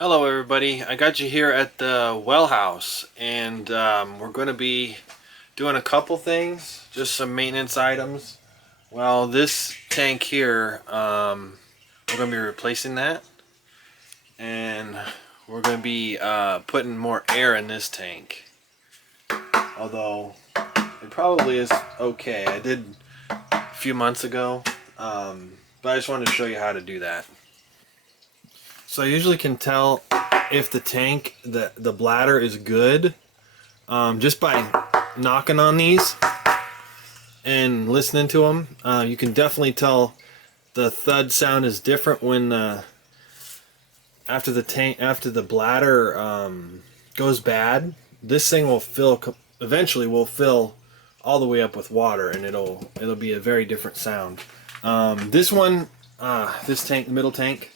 Hello everybody, I got you here at the well house and we're going to be doing a couple things, just some maintenance items. Well, this tank here, we're going to be replacing that, and we're going to be putting more air in this tank. Although it probably is okay. I did a few months ago, but I just wanted to show you how to do that. So I usually can tell if the tank, the bladder is good, just by knocking on these and listening to them. You can definitely tell the thud sound is different when after the bladder goes bad. This thing will eventually will fill all the way up with water, and it'll be a very different sound. This one, this tank, the middle tank,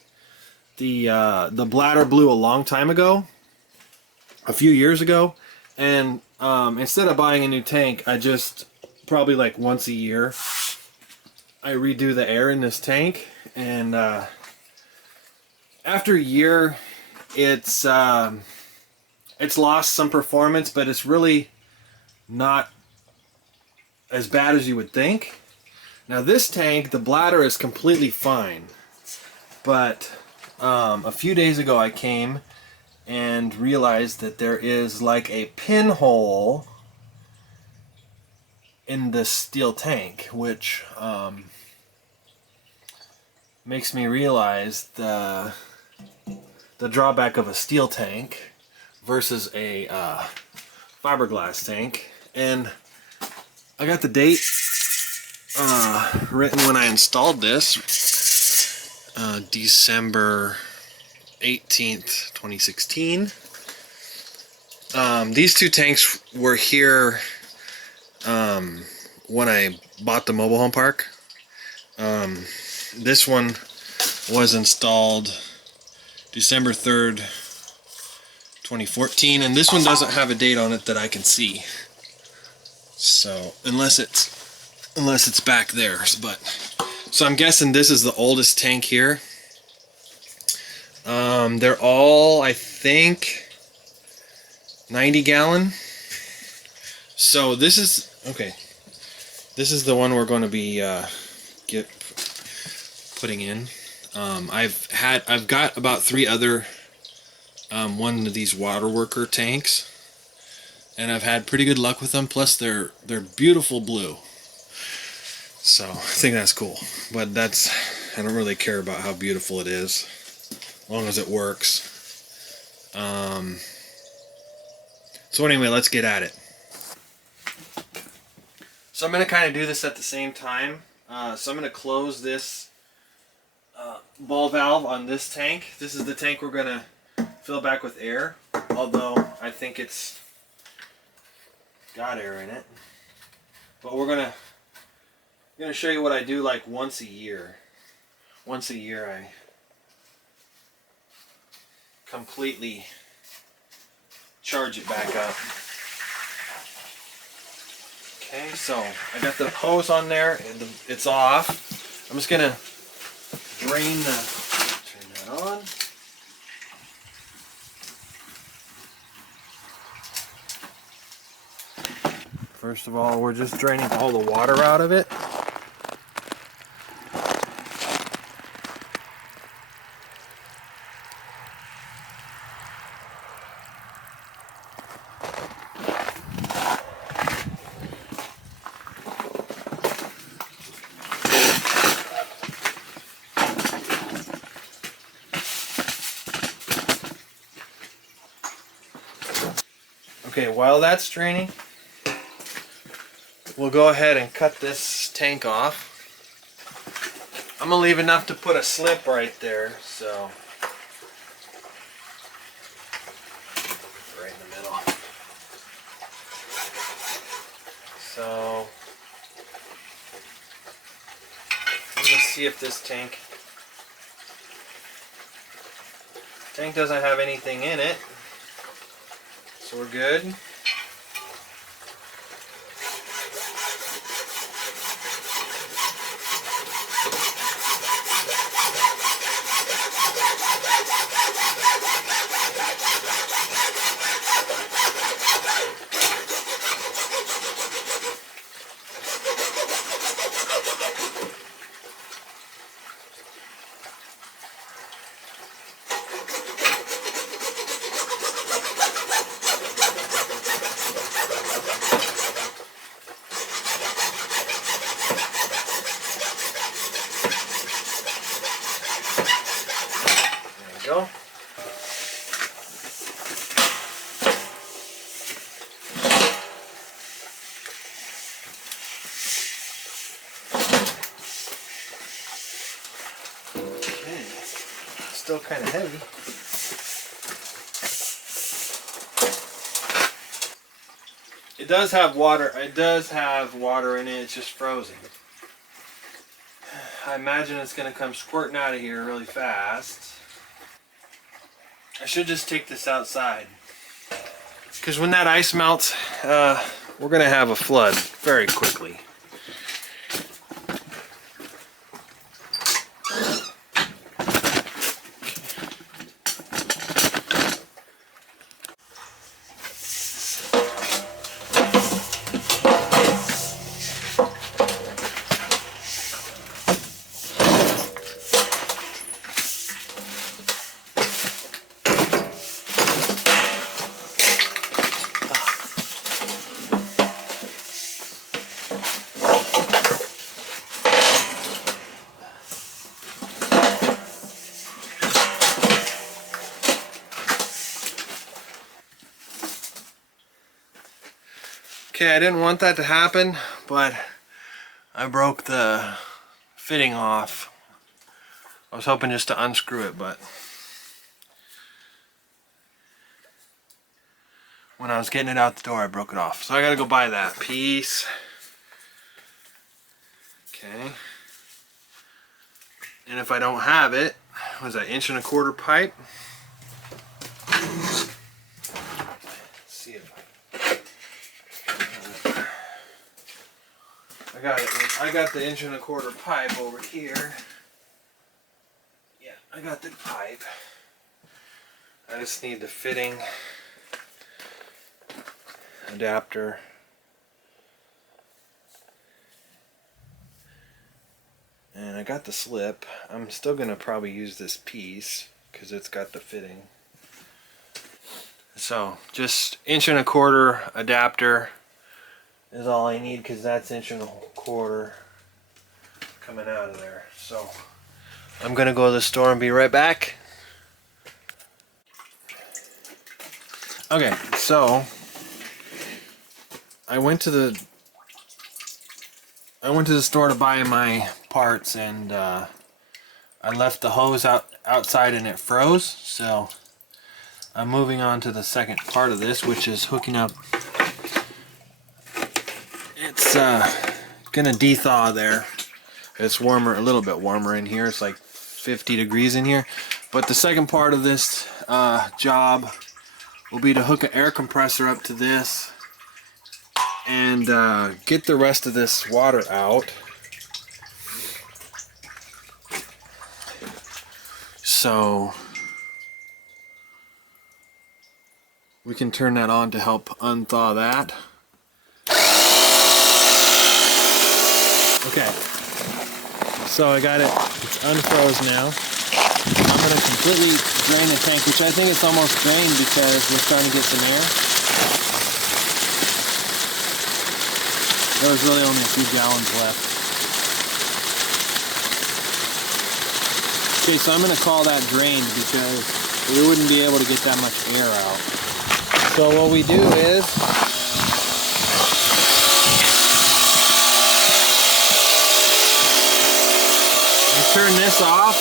the bladder blew a long time ago, a few years ago, and instead of buying a new tank, I just probably like once a year I redo the air in this tank, and after a year it's lost some performance, but it's really not as bad as you would think. Now this tank, the bladder is completely fine, but a few days ago I came and realized that there is like a pinhole in this steel tank, which makes me realize the drawback of a steel tank versus a fiberglass tank. And I got the date written when I installed this, December 18th, 2016. These two tanks were here when I bought the mobile home park. This one was installed December 3rd, 2014, and this one doesn't have a date on it that I can see. So unless it's back there, but so I'm guessing this is the oldest tank here. They're all, I think, 90 gallon. So this is okay. This is the one we're going to be putting in. I've got about 3 other one of these water worker tanks, and I've had pretty good luck with them. Plus they're beautiful blue, so I think that's cool. But I don't really care about how beautiful it is, as long as it works. So anyway, let's get at it. So I'm going to kind of do this at the same time. So I'm going to close this ball valve on this tank. This is the tank we're going to fill back with air, although I think it's got air in it. But we're going to show you what I do like once a year. Once a year I completely charge it back up. Okay, so I got the hose on there, and it's off. I'm just gonna turn that on. First of all, we're just draining all the water out of it. Okay, while that's draining, we'll go ahead and cut this tank off. I'm gonna leave enough to put a slip right there, so right in the middle. So I'm gonna see if this tank doesn't have anything in it, so we're good. go. Okay, still kind of heavy. It does have water. It does have water in it. It's just frozen. I imagine it's going to come squirting out of here really fast. I should just take this outside, because when that ice melts, we're going to have a flood very quickly. Okay, I didn't want that to happen, but I broke the fitting off. I was hoping just to unscrew it, but when I was getting it out the door, I broke it off. So I gotta go buy that piece. Okay. And if I don't have it, what was that, 1.25" pipe? Let's see if I got it. I got the 1.25" pipe over here. Yeah, I got the pipe. I just need the fitting adapter. And I got the slip. I'm still gonna probably use this piece because it's got the fitting. So just 1.25" adapter is all I need, because that's 1.25" coming out of there. So I'm gonna go to the store and be right back. Okay, so I went to the store to buy my parts, and I left the hose outside and it froze. So I'm moving on to the second part of this, which is hooking up. It's gonna de-thaw there. It's warmer, a little bit warmer in here. It's like 50 degrees in here. But the second part of this job will be to hook an air compressor up to this and get the rest of this water out. So we can turn that on to help unthaw that. Okay, so I got it, it's unfroze now. I'm going to completely drain the tank, which I think it's almost drained because we're starting to get some air. There was really only a few gallons left. Okay, so I'm going to call that drained because we wouldn't be able to get that much air out. So what we do is turn this off.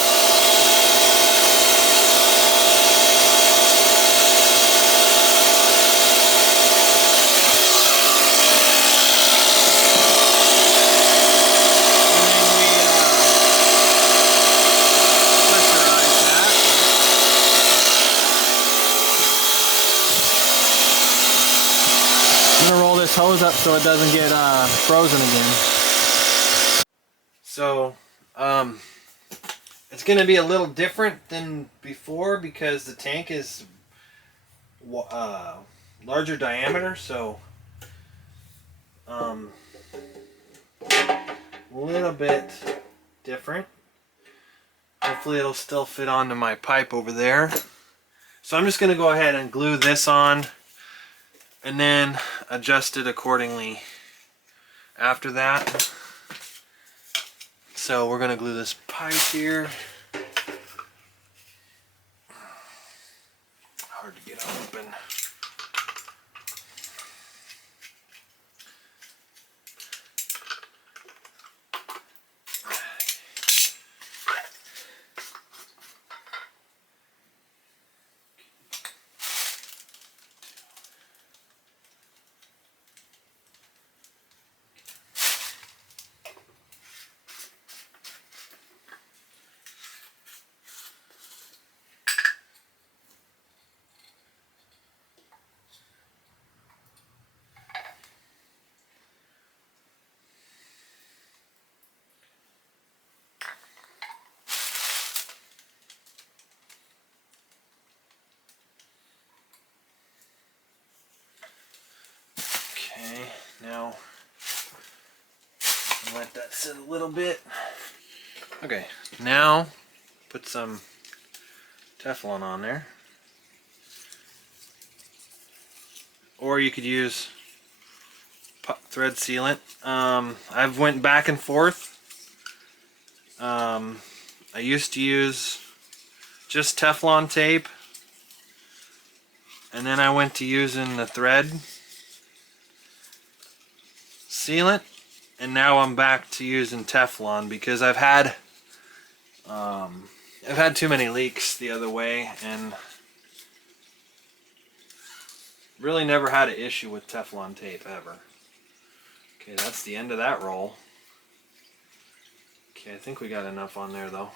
I'm gonna roll this hose up so it doesn't get frozen again. So, it's going to be a little different than before because the tank is larger diameter, so a little bit different. Hopefully it'll still fit onto my pipe over there. So I'm just going to go ahead and glue this on and then adjust it accordingly after that. So we're going to glue this pipe here. hard to get open. Okay, now let that sit a little bit. Okay, now put some Teflon on there. Or you could use thread sealant. I've went back and forth. I used to use just Teflon tape, and then I went to using the thread sealant, and now I'm back to using Teflon because I've had too many leaks the other way, and really never had an issue with Teflon tape ever. Okay, that's the end of that roll. Okay, I think we got enough on there though.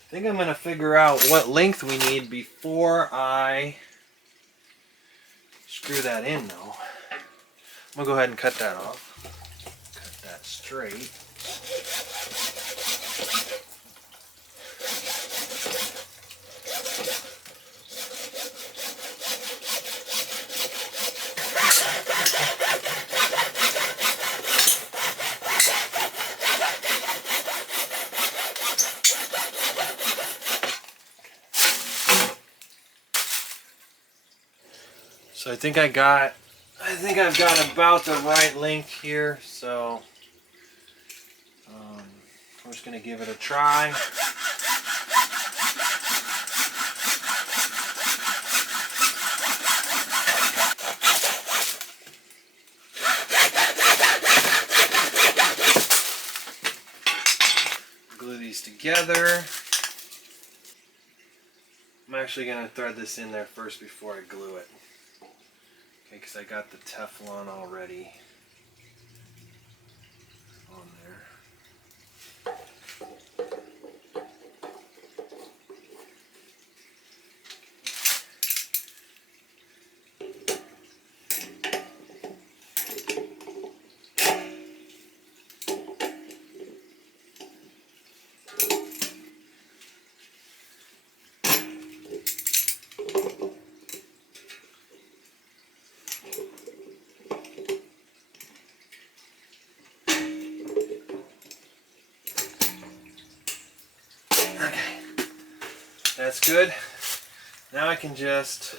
I think I'm going to figure out what length we need before I screw that in though. I'm going to go ahead and cut that off. Cut that straight. So I think I've got about the right length here, so I'm just going to give it a try. Glue these together. I'm actually going to thread this in there first before I glue it. Okay, because I got the Teflon already on there. That's good. Now I can just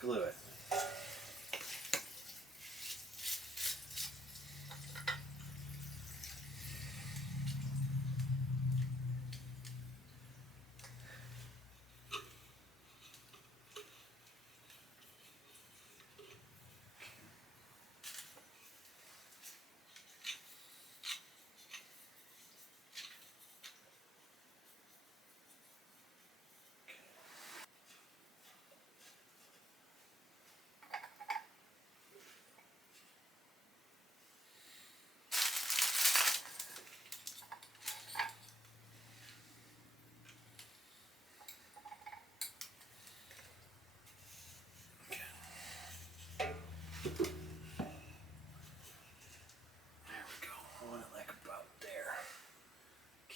glue it.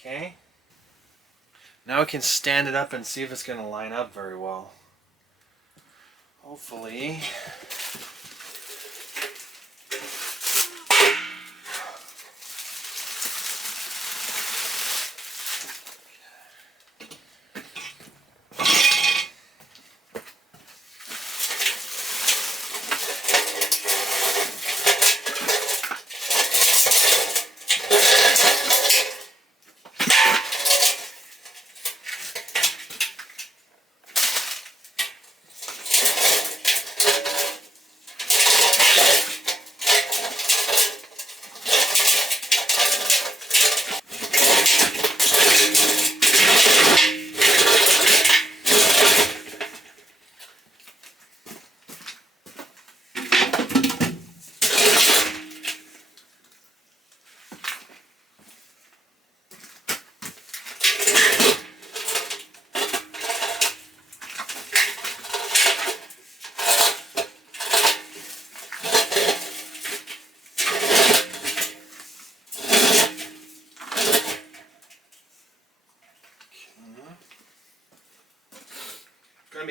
Okay. Now we can stand it up and see if it's going to line up very well. Hopefully.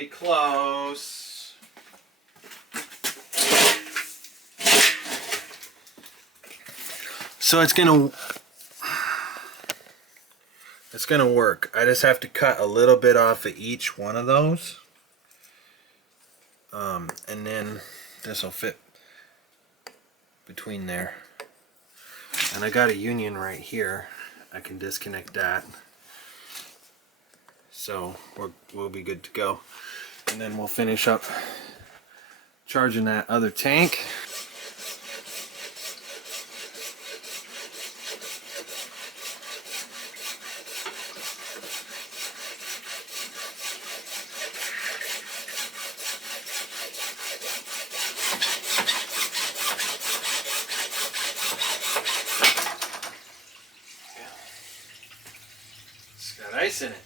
be close. So it's gonna work. I just have to cut a little bit off of each one of those. And then this will fit between there. And I got a union right here. I can disconnect that. So we'll be good to go. And then we'll finish up charging that other tank. It's got ice in it.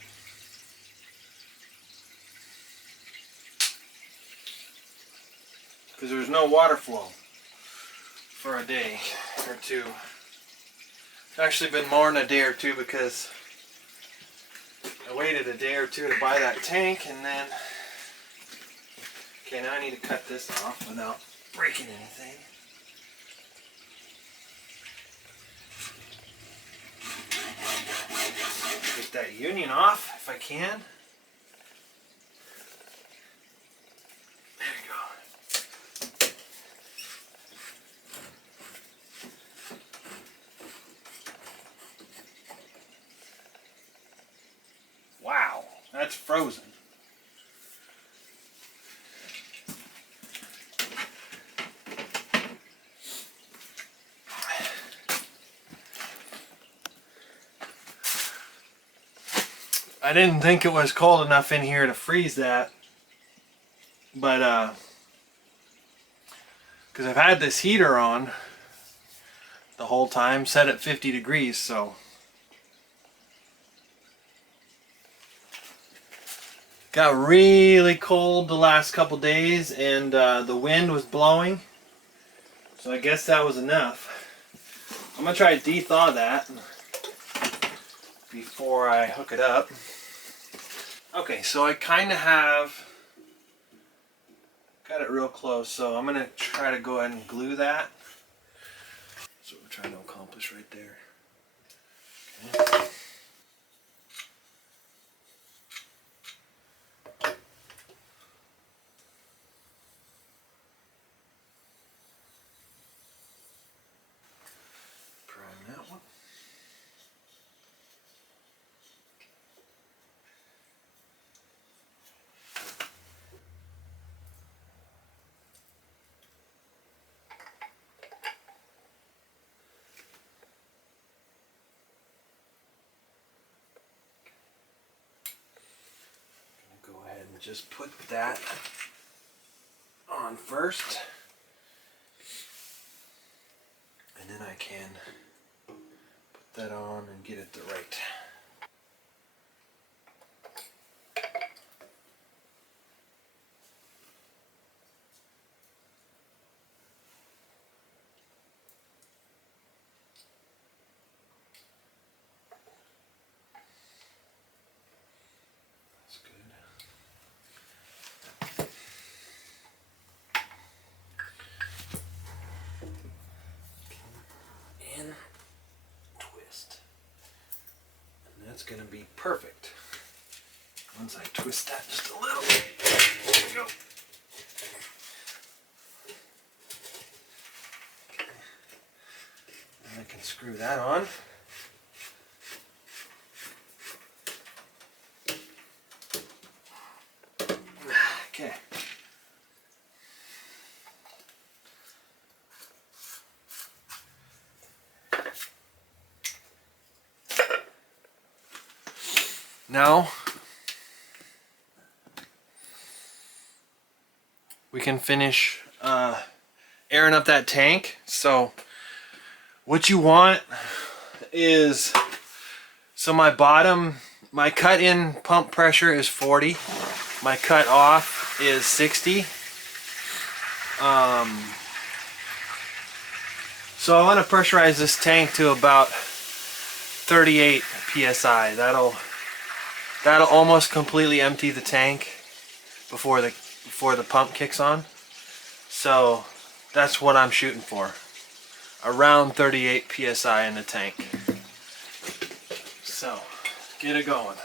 Because there's no water flow for a day or two. It's actually been more than a day or two because I waited a day or two to buy that tank, and then okay, now I need to cut this off without breaking anything. Get that union off if I can. Wow, that's frozen. I didn't think it was cold enough in here to freeze that, but because I've had this heater on the whole time, set at 50 degrees, so got really cold the last couple days, and the wind was blowing, so I guess that was enough. I'm gonna try to de-thaw that before I hook it up. Okay, so I kind of have got it real close, so I'm gonna try to go ahead and glue that. That's what we're trying to accomplish right there. Okay. Go ahead and just put that on first, and then I can put that on and get it to right. That's going to be perfect. Once I twist that just a little bit. There we go. And I can screw that on. Okay. Now we can finish airing up that tank. So what you want is, so my cut in pump pressure is 40, my cut off is 60. So I want to pressurize this tank to about 38 psi. That'll almost completely empty the tank before the pump kicks on. So that's what I'm shooting for. Around 38 psi in the tank. So get it going.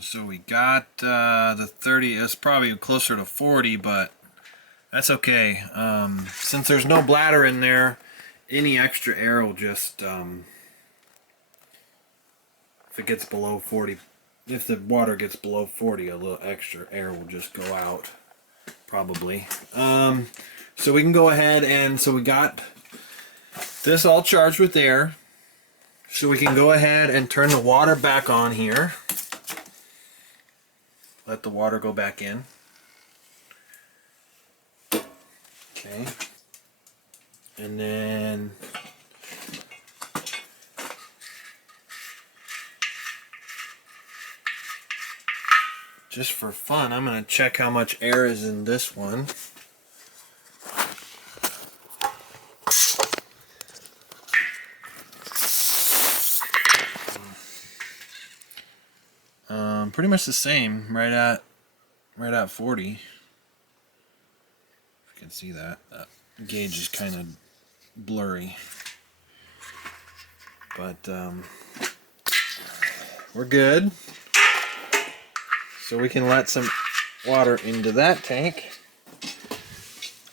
So we got the 30, it's probably closer to 40, but that's okay. Since there's no bladder in there, any extra air will just, if it gets below 40, if the water gets below 40, a little extra air will just go out, probably. So we can go ahead and, so we got this all charged with air. So we can go ahead and turn the water back on here. Let the water go back in. Okay. And then just for fun, I'm going to check how much air is in this one. Pretty much the same, right at 40. If you can see that, that gauge is kind of blurry, but we're good. So we can let some water into that tank.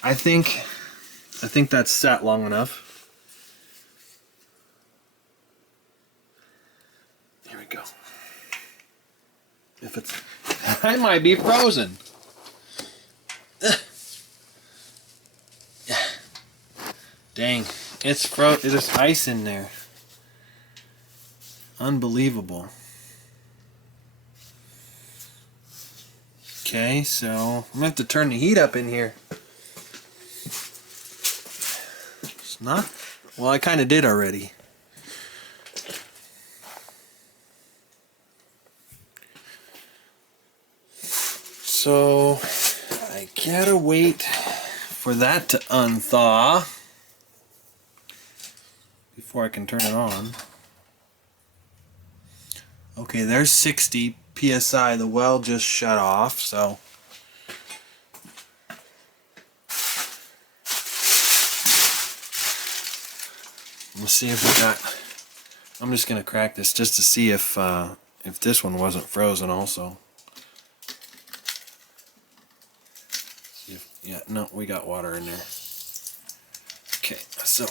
I think that's set long enough. Here we go. If it's, I might be frozen. Dang, it's there's ice in there. Unbelievable. Okay, so I'm gonna have to turn the heat up in here. It's not, well, I kind of did already. So I gotta wait for that to unthaw before I can turn it on. Okay, there's 60 psi. The well just shut off, so let's see if we got. I'm just gonna crack this just to see if this one wasn't frozen also. Yeah, no, we got water in there. Okay, so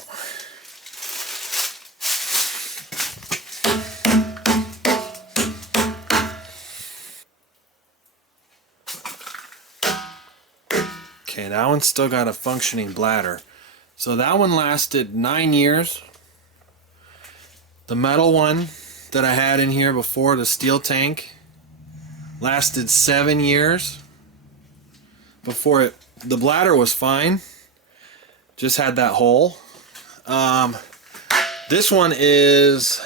okay, that one's still got a functioning bladder. So that one lasted 9 years. The metal one that I had in here before, the steel tank, lasted 7 years. Before it, the bladder was fine, just had that hole. This one is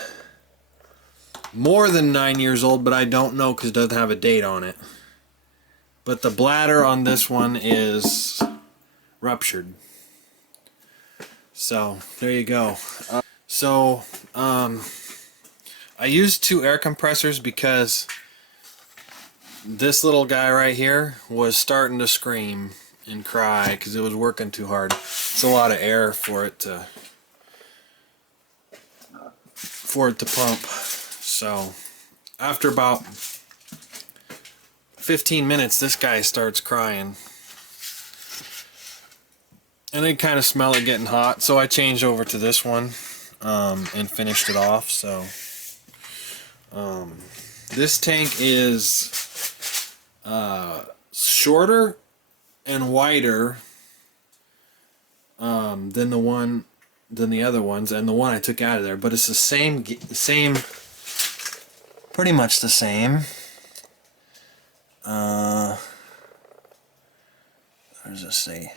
more than 9 years old, but I don't know because it doesn't have a date on it. But the bladder on this one is ruptured. So there you go. I used 2 air compressors because this little guy right here was starting to scream and cry because it was working too hard. It's a lot of air for it to pump. So after about 15 minutes, this guy starts crying. And I kind of smell it getting hot, so I changed over to this one and finished it off. So this tank is shorter and wider than the other ones, and the one I took out of there, but it's the same, pretty much the same. What does it say?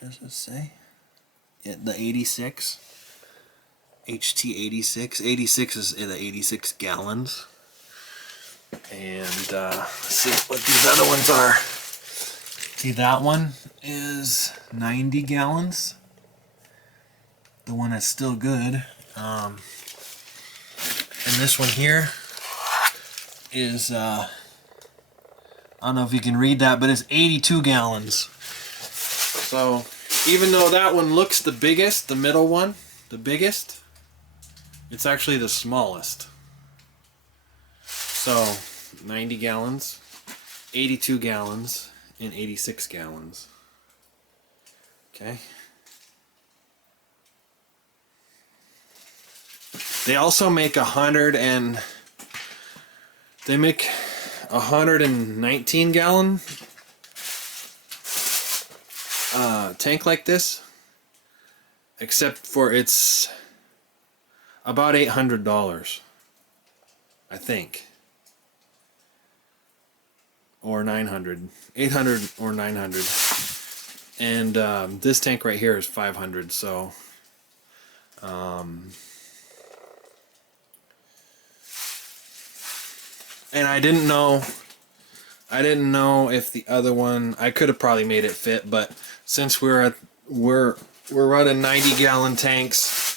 Does it say? Yeah, the 86. HT 86. 86 is the 86 gallons. And let's see what these other ones are. See, that one is 90 gallons. The one that's still good. And this one here is, I don't know if you can read that, but it's 82 gallons. So even though that one looks the biggest, the middle one, the biggest, it's actually the smallest. So 90 gallons, 82 gallons, and 86 gallons. Okay. They also make 119 gallon tank like this, except for it's about $800, I think, or 900, 800 or 900, and this tank right here is 500. So and I didn't know if the other one, I could have probably made it fit, but since we're running 90 gallon tanks,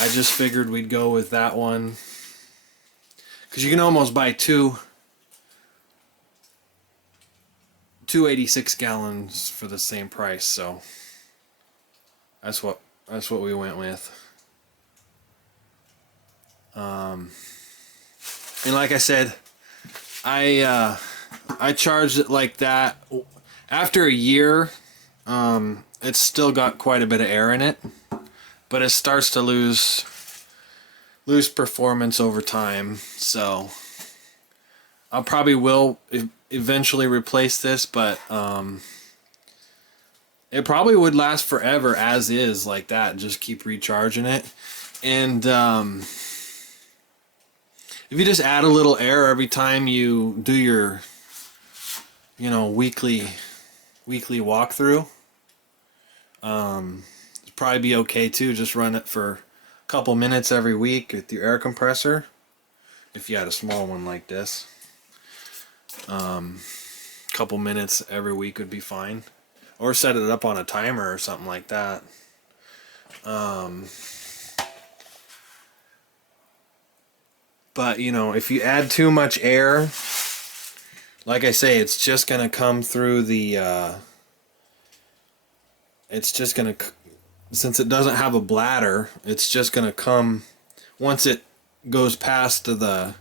I just figured we'd go with that one, because you can almost buy two 86 gallons for the same price. So that's what we went with. And like I said, I charged it like that. After a year, it's still got quite a bit of air in it, but it starts to lose performance over time. So I'll probably will eventually replace this, but it probably would last forever as is, like that. Just keep recharging it. And if you just add a little air every time you do your, weekly walkthrough, it'd probably be okay too. Just run it for a couple minutes every week with your air compressor, if you had a small one like this. Couple minutes every week would be fine, or set it up on a timer or something like that. But if you add too much air, like I say, it's just gonna come through the since it doesn't have a bladder, it's just gonna come, once it goes past the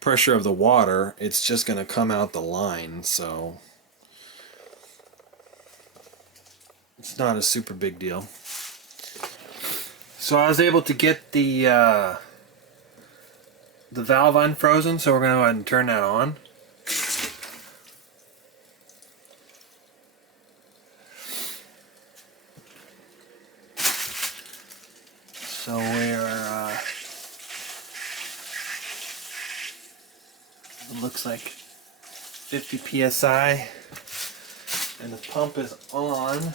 pressure of the water, it's just gonna come out the line. So it's not a super big deal. So I was able to get the valve unfrozen, so we're going to go ahead and turn that on. So we're, it looks like 50 psi, and the pump is on.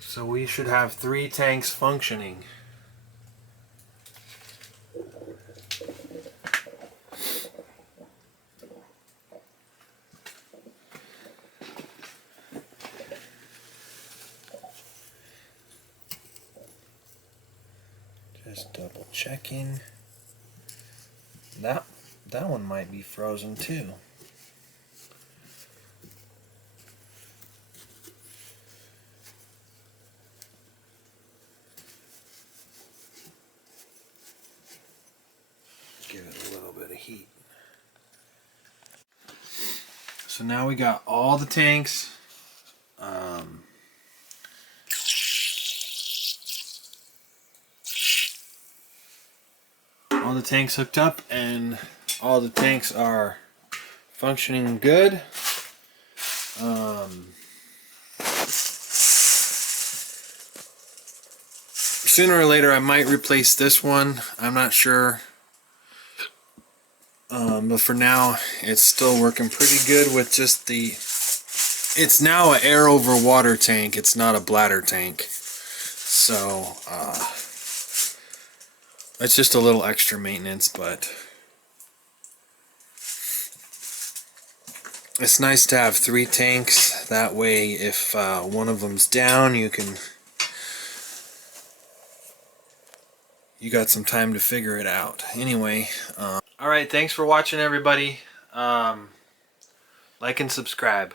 So we should have 3 tanks functioning. Just double checking. That one might be frozen too. Give it a little bit of heat. So now we got all the tanks. All the tanks hooked up, and all the tanks are functioning good. Sooner or later I might replace this one. I'm not sure. But for now, it's still working pretty good with just the... It's now an air over water tank. It's not a bladder tank. So, It's just a little extra maintenance, but it's nice to have 3 tanks. That way, if one of them's down, you got some time to figure it out. Anyway, all right. Thanks for watching, everybody. Like and subscribe.